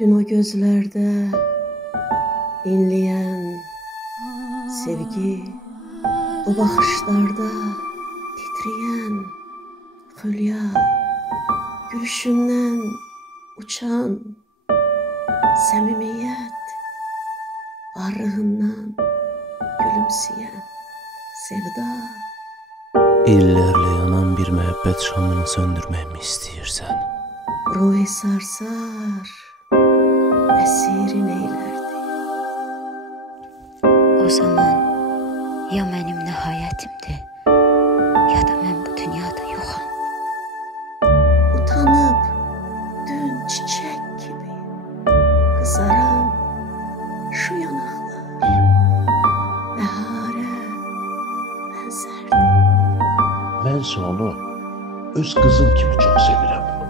Dün o gözlerde inleyen sevgi, o bakışlarda titreyen hülya, gülüşünden uçan samimiyet, varlığından gülümseyen sevda. İllərlə yanan bir məhəbbət şamını söndürməyimi istəyirsən. Ruhi sarsar, esirin eylerdi. O zaman ya mənim nihayətimdir, ya da mən bu dünyada yoxam. Utanıp dün çiçek gibi kızaran şu yanaklar bahara benzerdi. Mənsə onu öz qızım kimi çox sevirəm.